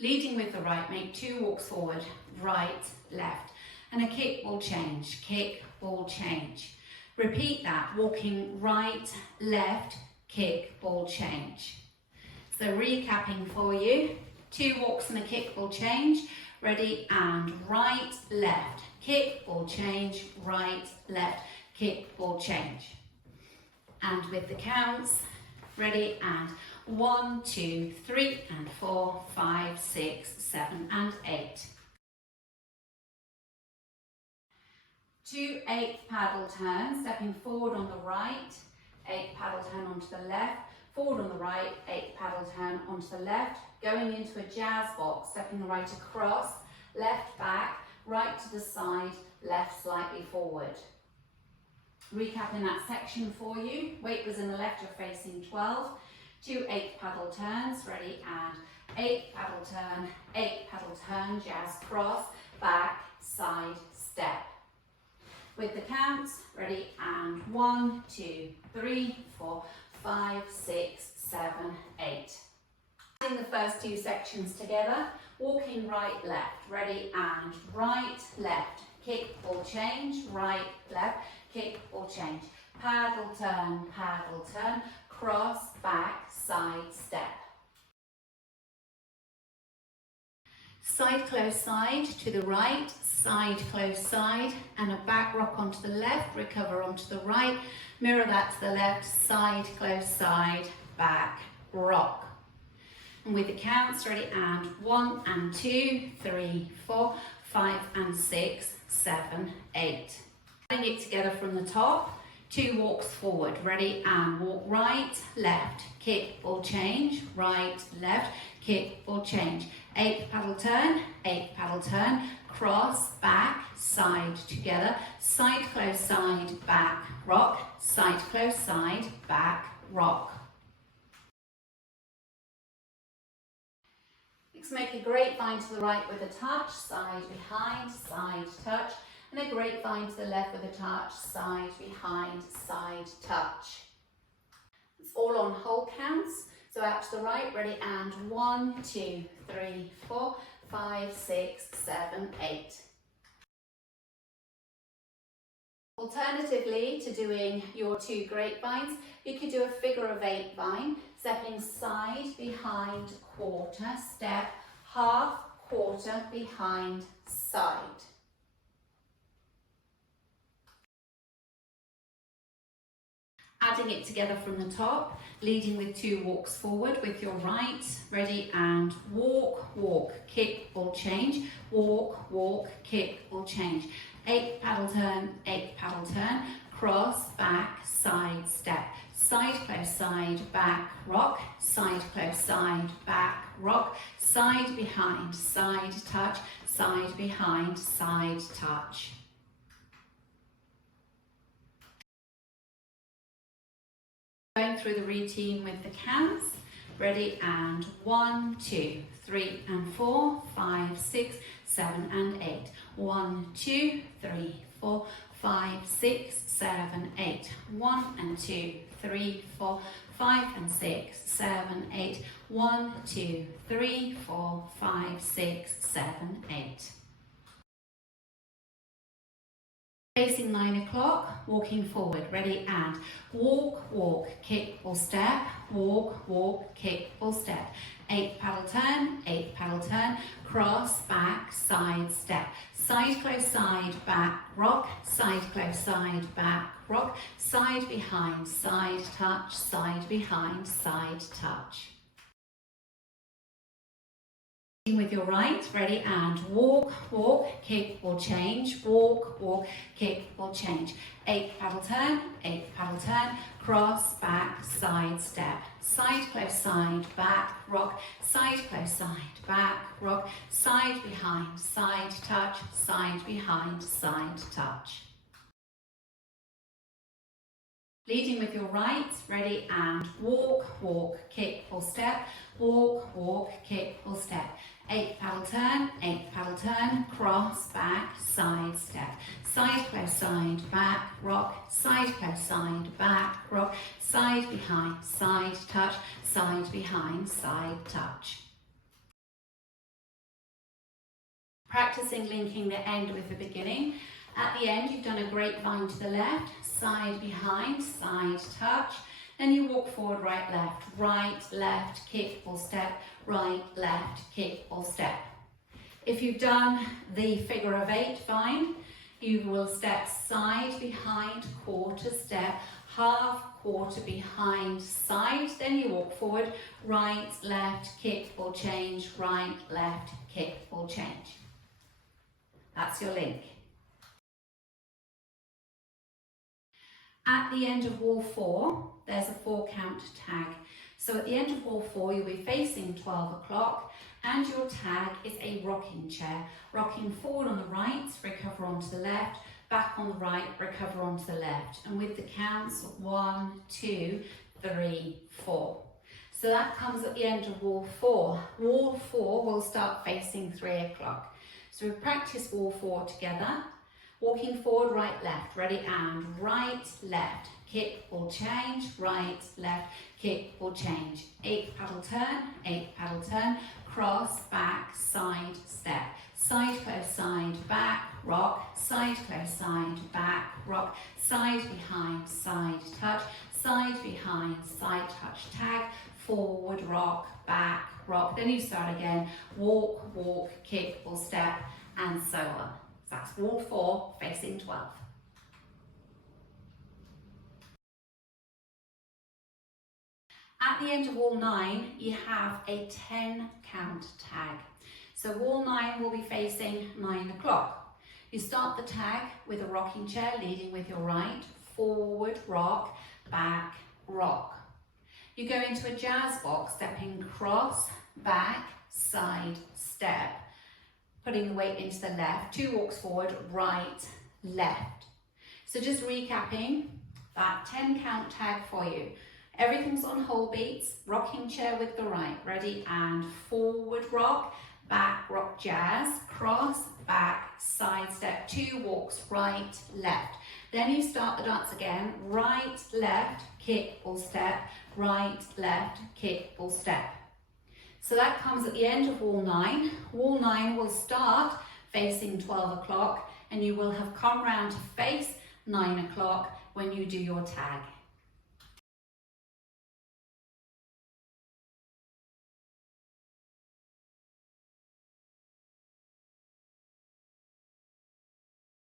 Leading with the right, make 2 walks forward, right, left, and a kick, ball, change, kick, ball, change. Repeat that, walking right, left, kick, ball, change. So recapping for you, 2 walks and a kick, ball, change. Ready, and right, left, kick, ball, change, right, left, kick, ball, change. And with the counts, ready, and 1, 2, 3, and 4, 5, 6, 7, and 8. 2 8 paddle turns, stepping forward on the right, 8 paddle turn onto the left, forward on the right, 8 paddle turn onto the left, going into a jazz box, stepping the right across, left back, right to the side, left slightly forward. Recapping that section for you, weight was in the left, you're facing 12, 2 8 paddle turns, ready, and 8 paddle turn, 8 paddle turn, jazz cross, back, side, step. With the counts, ready, and 1, 2, 3, 4, 5, 6, 7, 8. Adding the first 2 sections together, walking right, left, ready, and right, left, kick, ball, change, right, left, kick, ball, change, paddle, turn, cross, back, side, step. Side, close, side to the right, side, close, side, and a back rock onto the left, recover onto the right, mirror that to the left, side, close, side, back, rock. And with the counts, ready, and 1 and 2, 3, 4, 5 and 6, 7, 8. Adding it together from the top, 2 walks forward, ready, and walk right, left, kick, ball, change, right, left, kick, ball, change, 8 paddle turn, cross, back, side together, side, close, side, back, rock, side, close, side, back, rock. Next, make a grapevine to the right with a touch, side, behind, side, touch, and a grapevine to the left with a touch, side, behind, side, touch. It's all on whole counts. So out to the right, ready, and 1, 2, 3, 4, 5, 6, 7, 8. Alternatively to doing your 2 grapevines, you could do a figure of 8 vine, stepping side, behind, quarter, step, half, quarter, behind, side. Adding it together from the top, leading with 2 walks forward with your right, ready, and walk, walk, kick, ball, change, walk, walk, kick, ball, change, 8 paddle turn, cross, back, side, step, side, close, side, back, rock, side, close, side, back, rock, side, behind, side, touch, side, behind, side, touch. Going through the routine with the counts, ready, and 1, 2, 3, and 4, 5, 6, 7, and 8. 1, 2, 3, 4, 5, 6, 7, 8. 1 and 2, 3, 4, 5 and 6, 7, 8. 1, 2, 3, 4, 5, 6, 7, 8. Facing 9 o'clock, walking forward, ready, and walk, walk, kick, or step, walk, walk, kick, or step, 8 paddle turn, cross, back, side, step, side, close, side, back, rock, side, close, side, back, rock, side, behind, side, touch, side, behind, side, touch. With your right, ready, and walk, walk, kick, or change, walk, walk, kick, or change, 8 paddle turn, cross, back, side, step, side, close, side, back, rock, side, close, side, back, rock, side, behind, side, touch, side, behind, side, touch. Leading with your right, ready, and walk, walk, kick, or step, walk, walk, kick, or step, 8 paddle turn, cross, back, side, step, side, close, side, back, rock, side, close, side, back, rock, side, behind, side, touch, side, behind, side, touch. Practicing linking the end with the beginning. At the end, you've done a grapevine to the left, side behind, side touch. Then you walk forward, right, left, kick or step, right, left, kick or step. If you've done the figure of 8 vine, you will step side behind, quarter step, half, quarter behind, side. Then you walk forward, right, left, kick or change, right, left, kick or change. That's your link. At the end of wall 4, there's a 4 count tag. So at the end of wall 4, you'll be facing 12 o'clock and your tag is a rocking chair. Rocking forward on the right, recover onto the left, back on the right, recover onto the left. And with the counts, 1, 2, 3, 4. So that comes at the end of wall 4. Wall 4 will start facing 3 o'clock. So we practice wall 4 together. Walking forward, right, left, ready, and right, left, kick or change, right, left, kick or change. 8 paddle turn, cross, back, side, step. Side, close, side, back, rock, side, close, side, back, rock, side, behind, side, touch, side, behind, side, touch, tag, forward, rock, back, rock. Then you start again, walk, walk, kick or step, and so on. So that's wall 4 facing 12. At the end of wall 9, you have a 10 count tag. So wall 9 will be facing 9 o'clock. You start the tag with a rocking chair, leading with your right, forward, rock, back, rock. You go into a jazz box, stepping cross, back, side, step. Putting the weight into the left, 2 walks forward, right, left. So just recapping that 10 count tag for you. Everything's on whole beats, rocking chair with the right, ready, and forward rock, back rock jazz, cross, back, side step, 2 walks, right, left. Then you start the dance again, right, left, kick or step, right, left, kick or step. So that comes at the end of wall 9. Wall 9 will start facing 12 o'clock and you will have come round to face 9 o'clock when you do your tag.